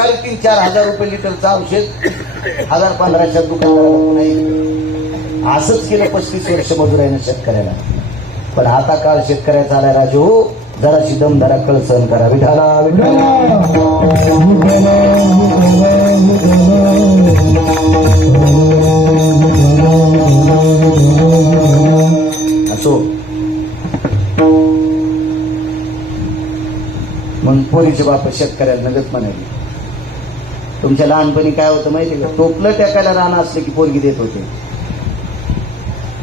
साडेतीन चार हजार रुपये लिटरचं औषध हजार पंधराच्या दुकानदाराला असंच केलं पस्तीस वर्ष मजुराईनं शेतकऱ्याला. पण आता काळ शेतकऱ्याचा आलाय राजू जराशी दमधारा कळ सहन करा. विठाला विठाला असो. मग पोरीचे बाप शेतकऱ्याला नगत म्हणाले. तुमच्या लहानपणी काय होतं माहिती का? टोपलं टेकायला राहणं असलं की पोरगी देत होते.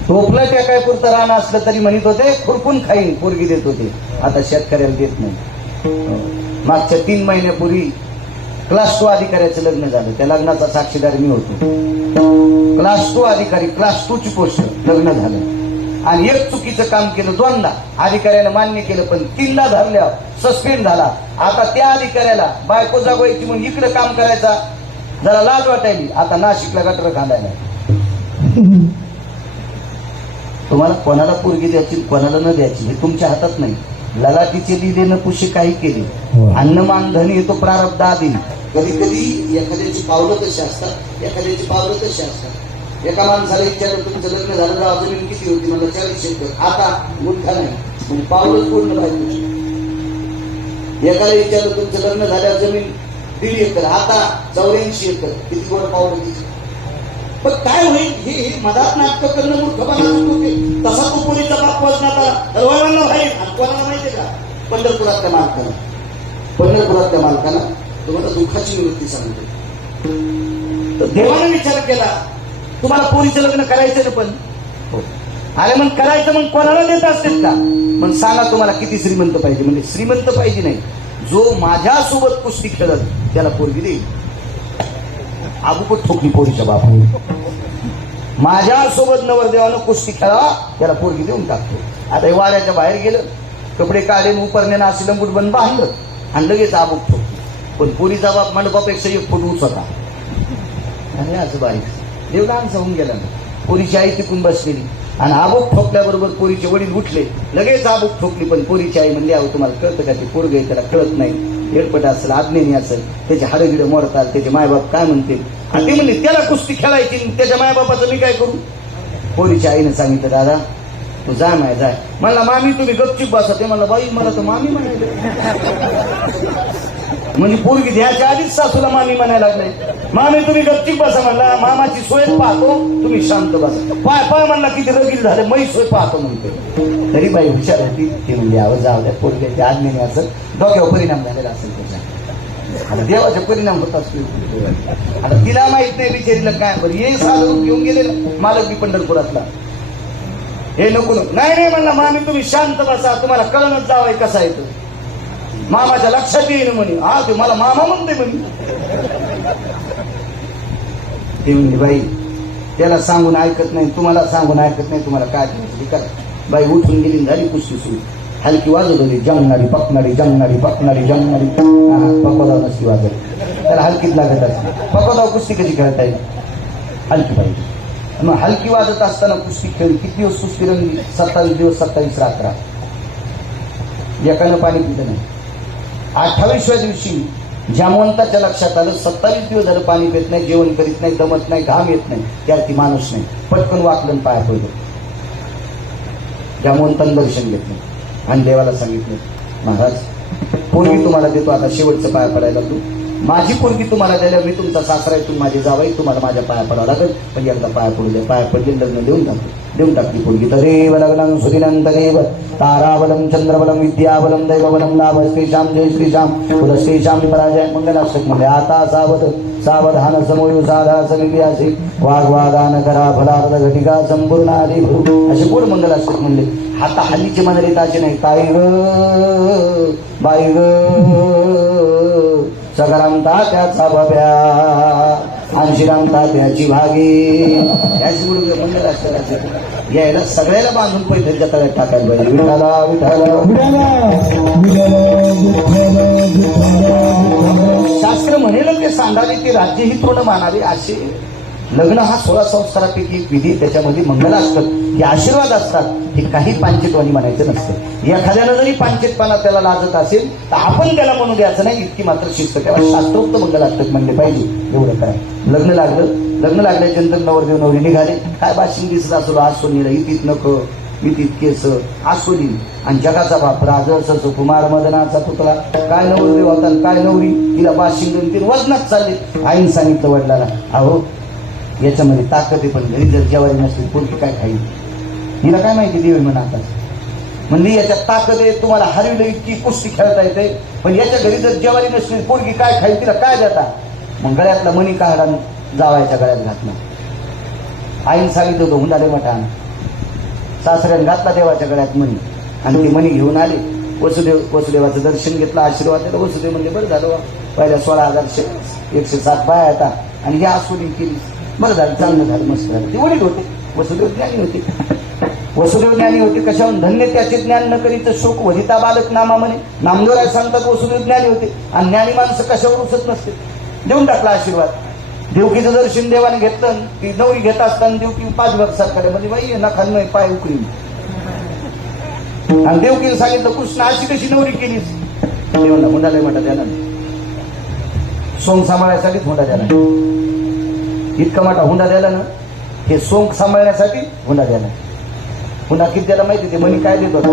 टोपलं टेकाय पुरतं राहणं असलं तरी म्हणत होते खुरपून खाईन पोरगी देत होते. आता शेतकऱ्याला देत नाही. मागच्या तीन महिन्यापूर्वी क्लास टू अधिकाऱ्याचं लग्न झालं. त्या लग्नाचा साक्षीदार मी होतो. क्लास टू अधिकारी क्लास टू ची पोस्ट लग्न झालं. आणि एक चुकीचं काम केलं दोनदा. अधिकाऱ्यानं मान्य केलं पण तीनदा धरल्या सस्पेंड झाला. आता त्या अधिकाऱ्याला बायको जागवायची म्हणून इकडे काम करायचा. जरा लाज वाटायली. आता नाशिकला गटर खांदायला. तुम्हाला कोणाला पोरगी द्यायची कोणाला न द्यायची हे तुमच्या हातात नाही. ललाटीचे लिहिलेनं पुशी काही केली. अन्नमान धन येतो प्रारब्ध आधी कधी कधी एखाद्याची पावलं कशी असतात एखाद्याची पावलं कशी असतात. एका माणसाला विचारलं तुमचं लग्न झालं राव जमीन किती होती? मला चाळीस एकर आता गुंठा नाही. म्हणजे पूर्ण पाहिजे एकाला विचारलं तुमचं लग्न झाल्यावर जमीन दीड एकर आता चौऱ्याऐंशी एकर. किती गोड पावलं पण काय होईल? हे मधात नाटक करणं मूर्खपणा होते तसा तो पुरीचा बाप वजनात आला सर्वांना भाई कोणाला माहितीये का? पंढरपुरातल्या मालकाला. पंढरपुरातल्या मालकानं तुम्हाला दुःखाची निवृत्ती सांगतो. तर देवाने विचार केला तुम्हाला पोरीचं लग्न करायचं ना पण? हो. अरे मग करायचं मग कोणाला देत असतील का? मग सांगा तुम्हाला किती श्रीमंत पाहिजे. म्हणजे श्रीमंत पाहिजे नाही. जो माझ्यासोबत कुस्ती खेळत त्याला पोरगी देईल. अगोदर ठोकली पोरीच्या बापू माझ्यासोबत नवरदेवानं कुस्ती खेळावा त्याला पोरगी देऊन टाकतो. आता वाऱ्याच्या वाड्याच्या बाहेर गेलं. कपडे काढे उपरण्यानं असे लंबूट बंद बांधलं. आणि लगेच आबूक ठोकली. पण पोरीचा बाप मंडपापेक्षा एक फूट उंच होता. आणि असं बारीक देव लहान होऊन गेला. पोरीची आई टिकून बसलेली. आणि आबोप ठोकल्याबरोबर पोरीचे वडील उठले. लगेच आबूक ठोकली पण पोरीची आई म्हणली अहो तुम्हाला कळतं का ते पोरग आहे? त्याला कळत नाही. एडपट असेल आज्ञानी असेल. त्याचे हाडगिड मोडतात त्याचे मायबाप काय म्हणतील? आणि ते म्हणले त्याला कुस्ती खेळायची त्याच्या मायबापाचं मी काय करू? पोरीच्या आईनं सांगितलं दादा तू जा माय जाय म्हणला मामी तुम्ही गपचूप बसा. ते म्हणलं बाई मला तर मामी म्हणायचं. म्हणजे पोरगी द्यायच्या आधीच सासूला मामी म्हणायला लागले. मामी तुम्ही गपचीप बसा म्हणला. मामाची सोय पाहतो तुम्ही शांत बसा. पाय पाय म्हणला किती रगील झाले मै सोय पाहतो म्हणते तरी बाई हुशार होती. ते म्हणजे आवाज जाऊ द्या पोरग्याच्या आज्ञेने असं डोक्यावर परिणाम झालेला असेल त्याचा. आता देवाचा परिणाम होत आता तिला माहीत नाही बिचारीला काय बरं. हे साधं घेऊन गेले मालक मी पंढरपुरातला. हे नको नको. नाही नाही म्हणला मामी तुम्ही शांत बसा. तुम्हाला कळणच जावं कसा येतो मामाच्या लक्षात येईन म्हणे. हा ते मला मामा म्हणते म्हणे. ते म्हणजे बाई त्याला सांगून ऐकत नाही तुम्हाला सांगून ऐकत नाही तुम्हाला काय करायचं? करा. बाई उठून गेली झाली कुस्ती सुरू. हलकी वाजत होती जंगणारी पकणारी जंगणारी पकणारी जंगणारी. पकवादा नसती वाजत. त्याला हलकीच लागत असते. पकवादा कुस्ती कशी खेळता येईल? हलकी पाहिजे. मग हलकी वाजत असताना कुस्ती खेळ किती दिवस सुस्ती रंगली? सत्तावीस दिवस सत्तावीस रात्र. एकानं पाणी पिलं नाही. अठ्ठावीसव्या दिवशी जामवंताच्या लक्षात आलं सत्तावीस दिवस झालं पाणी पित नाही जेवण करीत नाही दमत नाही घाम येत नाही त्यात ती माणूस नाही. पटकन वाकलं पाया पडलं. जामवंतानं दर्शन घेतलं आणि देवाला सांगितलं महाराज पूर्वी तुम्हाला देतो आता शेवटचं पाया पडायला तू. माझी पोरगी तुम्हाला द्यायला मी तुमचा सासरा आहे तुम्ही माझी जावाई तुम्हाला माझ्या पाया पडावं लागेल. पण एकदा पाया पडू द्या पाया पडली लग्न देऊन टाकतो देऊन टाकली पोरगी तरेव लग्नं सुदिनंतरेव ताराबलम चंद्रबलम विद्याबलम दैवबलम लाभ श्रीशाम जय श्रीशाम पुढं श्रीशाम पराजय मंगलाक्षक म्हणजे आता सावध सावधान समोयू साधा समिती वाघवादान करा फलार्थ घटिका संपूर्ण आदी असे कोण असतात म्हणले? आता हल्लीची म्हणाले असे नाही. काय ग बाई ग. सगरामता त्याचा बब्या अंशिरामता त्याची भागी. याची गुडघे मंगलाष्टकाचे यायला सगळ्याला बांधून पैठणच्या तळ्यात टाकायला पाहिजे. विठाला विठाला शास्त्र म्हणेल ते सांगावे ते राज्य ही थोडं मानावे असे लग्न हा सोळा संस्कारापैकी एक विधी त्याच्यामध्ये मंगल असतात हे आशीर्वाद असतात हे काही पांचितवाणी म्हणायचं नसतं. एखाद्यानं जरी पांचितपणा त्याला लाजत असेल तर आपण त्याला म्हणू द्यायचं नाही इतकी मात्र शिस्त त्याला शास्त्रोक्त मंगल असतात म्हणले पाहिजे एवढं काय. लग्न लागलं लग्न लागल्याच्या नंतर नवरदेव नवरी निघाले. काय बाशिंग दिसत असलो आज सोनीला इतीत नको इतीत केस आज सोनी. आणि जगाचा बाप राजस कुमार मदनाचा पुतळा. काय नवरदेव होता काय नवरी? तिला बाशिंग तीन वजनात चालले. आईन सांगितलं वडिलाला अहो याच्यामध्ये ताकद आहे पण घरी जर जेवारी नसेल कोणती काय खाईल? हिला काय माहिती देवी म्हणा आता? म्हणजे याच्यात ताकद आहे तुम्हाला हरविलं इतकी कुस्ती खेळता येते. पण याच्या घरी जर जेवारी नसली पोरगी काय खाईल तिला काय देता? मग गळ्यातला मणी काढा जावायच्या गळ्यात घातला. आईन सांगितलं होतं हुंडाले मठान. सासऱ्यानं घातला देवाच्या गळ्यात मणी. आणि ती मणी घेऊन आले. वसुदेव वसुदेवाचं दर्शन घेतलं आशीर्वाद दिला. वसुदेव म्हणजे बरं झालं पहिल्या सोळा हजार एकशे सात बाया आता आणि या आसुदी केली बरं झालं चांगलं झालं मस्त झालं. ते वडील होते. वसुदेव ज्ञानी होते. वसुदेव ज्ञानी होते कशाहून? धन्य त्याचे ज्ञान न करीत शोक वहिता बालक नामा म्हणे नामदेवराय सांगतात वसुदेव ज्ञानी होते. आणि ज्ञानी माणसं कशावर उसत नसते. देऊन टाकला आशीर्वाद. देवकीचं दर्शन देवाने घेतलं ती नवरी घेत असताना देवकी पाच वर्षाकडे म्हणजे बाई नखान नाही पाय उकळी आणि देवकीनं सांगितलं कृष्ण अशी कशी नवरी केलीस? देवाला मुंडाला म्हणतात त्याला सोंग सांभाळायसाठीच हुंडा त्याला इतका मोठा हुंडा द्याला ना हे सोंग सांभाळण्यासाठी हुंडा द्यायला. पुन्हा किती त्याला माहिती ते म्हणी काय देत होता?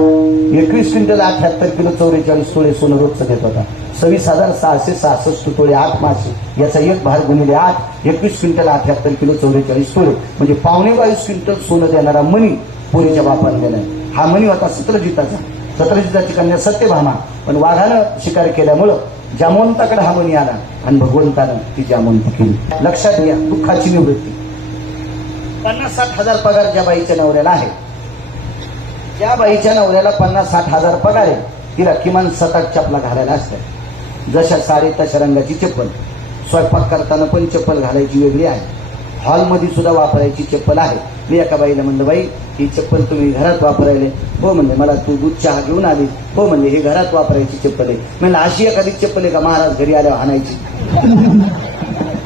एकवीस क्विंटल अठ्याहत्तर किलो चौवेचाळीस तोळे सोनं रोजचं देत होता. सव्वीस हजार सहाशे सहासष्ट तोळे आठ मासे. याचा एक भार गुणिले आठ. एकवीस क्विंटल अठ्याहत्तर किलो चौवेचाळीस तोळे. म्हणजे पावणे बावीस क्विंटल सोनं देणारा मनी पोरीच्या बापाने दिलाय. हा मनी होता सत्रजिताचा सत्रजिताची कन्या सत्यभामा. पण वाघानं शिकार केल्यामुळं जामवंताकडे हा मणी आला आणि भगवंतानं ती जामवंती केली. लक्षात घ्या दुःखाची निवृत्ती. पन्नास साठ हजार पगार ज्या बाईच्या नवऱ्याला आहे. ज्या बाईच्या नवऱ्याला पन्नास साठ हजार पगार आहे तिला किमान सात आठ चपला घालायला असतात जशा साडी तशा रंगाची चप्पल. स्वयंपाक करताना पण चप्पल घालायची वेगळी आहे. हॉलमध्ये सुद्धा वापरायची चप्पल आहे. मी एका बाईला म्हणलं बाई ही चप्पल तुम्ही घरात वापरायले. हो म्हणले मला तू दूध चहा घेऊन आली. हो म्हणले ही घरात वापरायची चप्पल आहे. म्हणलं अशी एखादी चप्पल आहे का? महाराज घरी आल्यावर हाणायची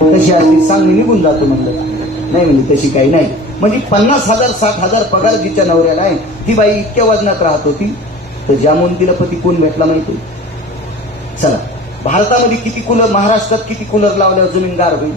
तशी आली सांगली निघून जातो म्हणलं. नाही म्हणजे तशी काही नाही. म्हणजे पन्नास हजार साठ हजार पगार जिच्या नवऱ्याला आहे ती बाई इतक्या वजनात राहत होती. तर ज्यामून तिला पती कोण भेटला माहिती चला भारतामध्ये किती कूलर महाराष्ट्रात किती कूलर लावल्यावर जमीन गार होईल?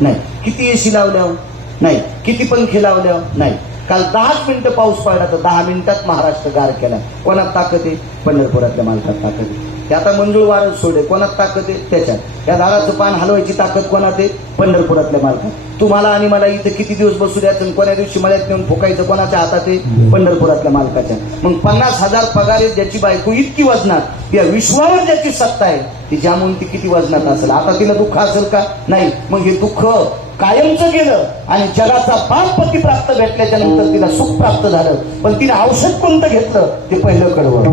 नाही. किती एसी लावल्यावर? नाही. किती पंखे लावल्यावर नाही. काल दहाच मिनिटं पाऊस पडला तर दहा मिनिटात महाराष्ट्र गार केला. कोणात ताकद आहे? पंढरपुरातल्या मालकात ताकद आहे. ते आता मंजूळ वारं सोडे कोणात ताकद आहे? त्याच्यात. या झाडाचं पान हलवायची ताकद कोणात आहे? पंढरपुरातल्या मालकात. तुम्हाला आणि मला इथं किती दिवस बसू द्यायचं आणि कोण्या दिवशी मळ्यात नेऊन फुकायचं कोणाच्या हातात आहे? पंढरपुरातल्या मालकाच्या. मग पन्नास हजार पगार आहे ज्याची बायको इतकी वजनात या विश्वावर ज्याची सत्ता आहे ती ज्यामुळे ती किती वजनात असेल? आता तिला दुःख असेल का? नाही. मग हे दुःख कायमचं गेलं आणि जगाचा बाप पती प्राप्त भेटल्याच्या नंतर तिला सुख प्राप्त झालं. पण तिने औषध कोणतं घेतलं? ते पहिलं कडवं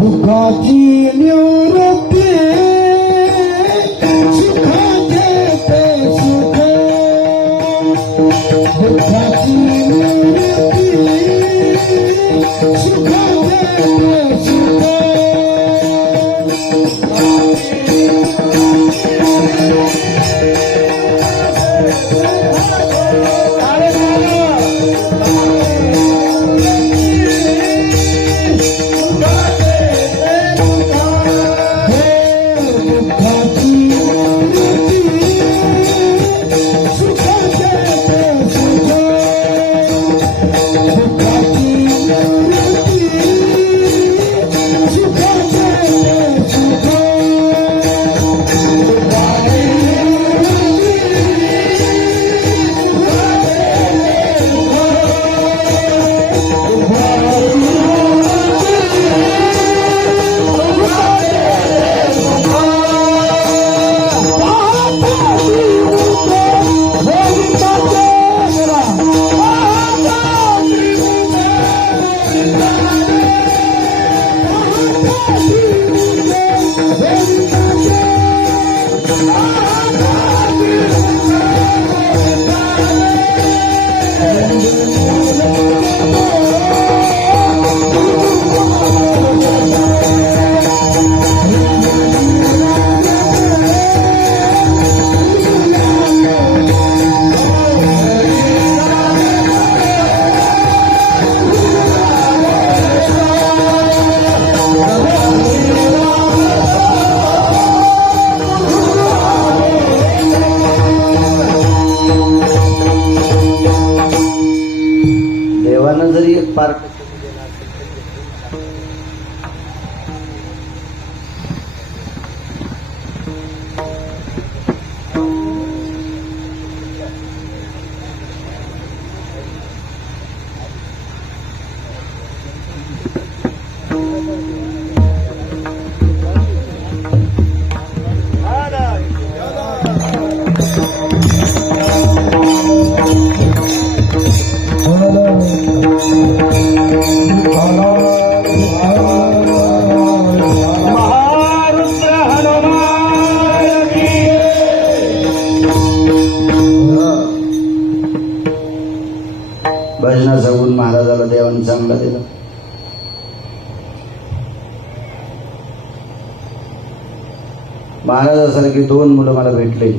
महाराजासारखे दोन मुलं मला भेटले.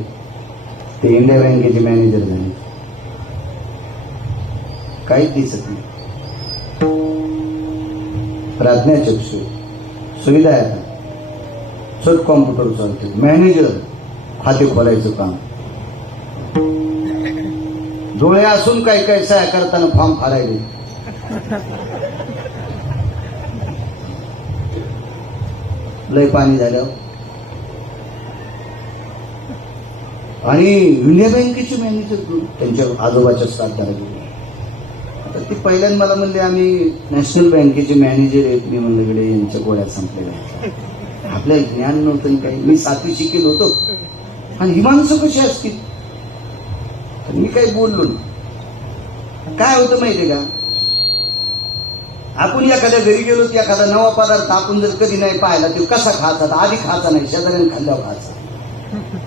ते इंडिया बँकेचे मॅनेजर झाले. काहीच दिसत नाही. प्राज्ञाचक्षु सुविधा आहे. आता चट कॉम्प्युटर चालते. मॅनेजर खाते खोलायचं काम. डोळे असून काही काही सह्या करताना फॉर्म फाडायले. लय पाणी झालं आणि युनियन बँकेचे मॅनेजर त्यांच्या आजोबाच्या स्थानाला गेले आता ती पहिल्यांदा मला म्हणले आम्ही नॅशनल बँकेचे मॅनेजर आहेत. मी म्हणलं यांच्या गोळ्यात संपलेल्या आपल्याला ज्ञान नव्हतं काही. मी सातवी शिकेल होतो. आणि ही माणसं कशी असतील? तर मी काही बोललो नाही. काय होतं माहितीये का? आपण एखाद्या घरी गेलो की एखादा नवा पदार्थ आपण जर कधी नाही पाहिला तो कसा खायचा आधी खायचा नाही शेजाऱ्याने खाल्ल्यावर खायचा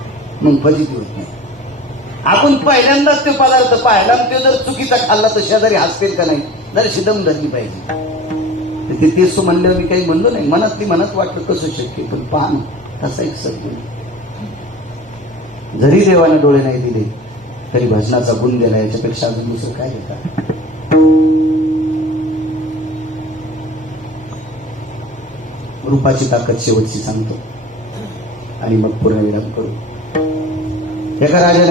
मग फजिती होत नाही आपण पहिल्यांदाच ते पदार्थ पाहिला ते जर चुकीचा खाल्ला तर शेजारी हसतील का नाही? जर शिदम धरली पाहिजे. तर ते तेच म्हणल्यावर मी काही म्हणलो नाही. मनात ती मनात वाटलं कसं शक्य पण पान तसा एक सत्य जरी देवाने डोळे नाही दिले तरी भजनाचा गुण दिला याच्यापेक्षा अजून दुसरं काय देतात रूपाची ताकद शेवटची सांगतो. आणि मग पूर्ण विराम करू. एका राजाने